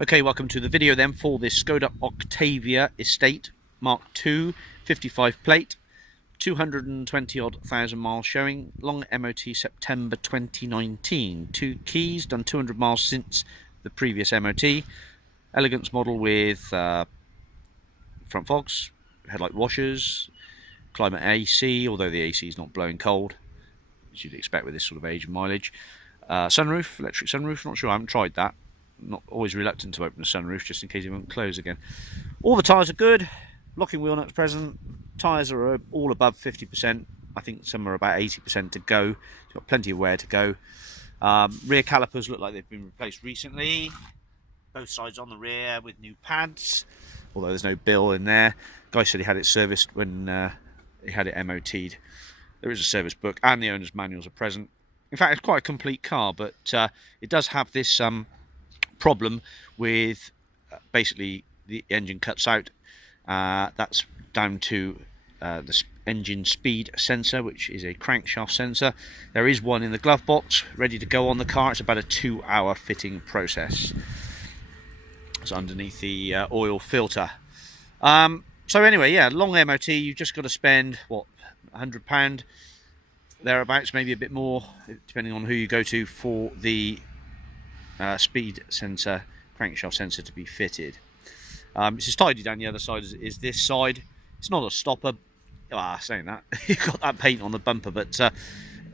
Okay, welcome to the video then for this Skoda Octavia Estate Mark II 55 plate, 220 odd thousand miles showing, long MOT September 2019, 2 keys, done 200 miles since the previous MOT, elegance model with front fogs, headlight washers, climate AC, although the AC is not blowing cold, as you'd expect with this sort of age and mileage, sunroof, electric sunroof, not sure, I haven't tried that. Not always reluctant to open the sunroof just in case it won't close again. All the tyres are good, locking wheel nuts present, tyres are all above 50%, I think some are about 80% to go, it's got plenty of wear to go. Rear calipers look like they've been replaced recently, both sides on the rear with new pads, although there's no bill in there. Guy said he had it serviced when he had it MOT'd. There is a service book and the owner's manuals are present. In fact, it's quite a complete car, but it does have this problem with basically the engine cuts out. That's down to the engine speed sensor, which is a crankshaft sensor. There is one in the glove box ready to go on the car. It's about a 2-hour fitting process. It's underneath the oil filter. So anyway, yeah, long MOT. You've just got to spend what, £100 thereabouts, maybe a bit more, depending on who you go to, for the speed sensor, crankshaft sensor to be fitted. It's as tidy down the other side as it is this side. It's not a stopper. Saying that, you've got that paint on the bumper, but a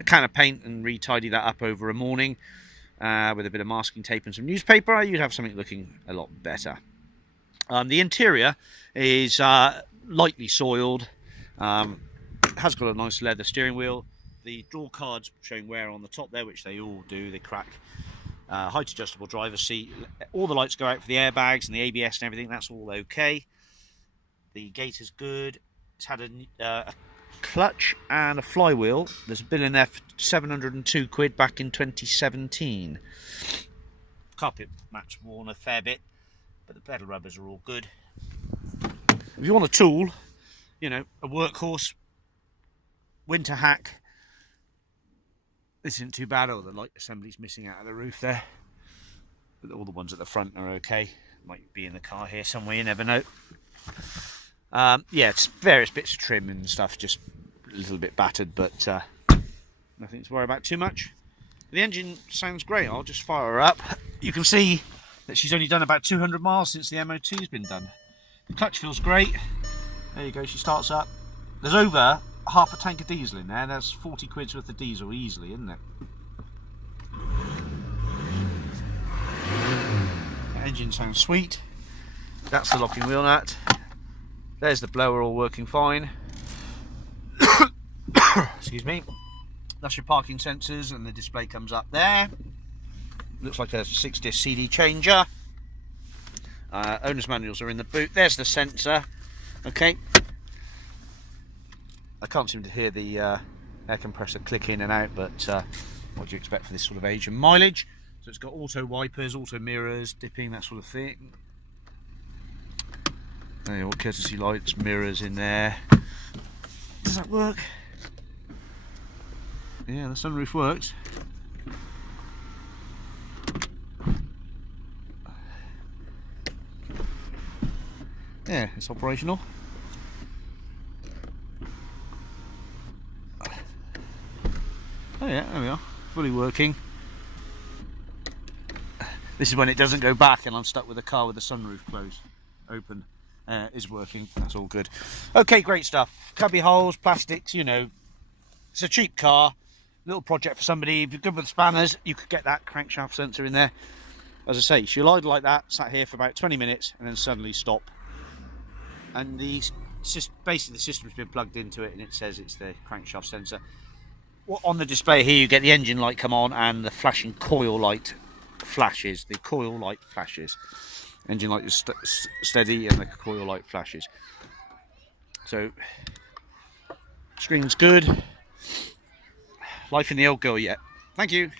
can of paint and re-tidy that up over a morning with a bit of masking tape and some newspaper, you'd have something looking a lot better. The interior is lightly soiled. Has got a nice leather steering wheel. The draw cards showing wear on the top there, which they all do, they crack. Height adjustable driver's seat, all the lights go out for the airbags and the ABS and everything, that's all okay. The gate is good. It's had a clutch and a flywheel. There's a bill in there for 702 quid back in 2017. Carpet mat's worn a fair bit, but the pedal rubbers are all good. If you want a tool, you know, a workhorse, winter hack, this isn't too bad. Oh, the light assembly's missing out of the roof there, but all the ones at the front are okay. Might be in the car here somewhere, you never know. Yeah, it's various bits of trim and stuff, just a little bit battered, but nothing to worry about too much. The engine sounds great. I'll just fire her up. You can see that she's only done about 200 miles since the MOT's been done. The clutch feels great. There you go, she starts up. There's over half a tank of diesel in there. That's 40 quid's worth of diesel easily, isn't it? The engine sounds sweet. That's the locking wheel nut. There's the blower, all working fine. Excuse me. That's your parking sensors, and the display comes up there. Looks like a 6-disc CD changer. Owner's manuals are in the boot. There's the sensor. Okay. I can't seem to hear the air compressor click in and out, but what do you expect for this sort of age and mileage? So it's got auto wipers, auto mirrors, dipping, that sort of thing. There, all courtesy lights, mirrors in there. Does that work? Yeah, the sunroof works. Yeah, it's operational. Oh yeah, there we are, fully working. This is when it doesn't go back and I'm stuck with a car with the sunroof closed, open. Is working, that's all good. Okay, great stuff. Cubby holes, plastics, you know. It's a cheap car, little project for somebody. If you're good with spanners, you could get that crankshaft sensor in there. As I say, she'll idle like that, sat here for about 20 minutes and then suddenly stop. And basically the system's been plugged into it and it says it's the crankshaft sensor. On the display here, you get the engine light come on and the flashing coil light flashes. The coil light flashes. Engine light is steady and the coil light flashes. So, screen's good. Life in the old girl yet. Thank you.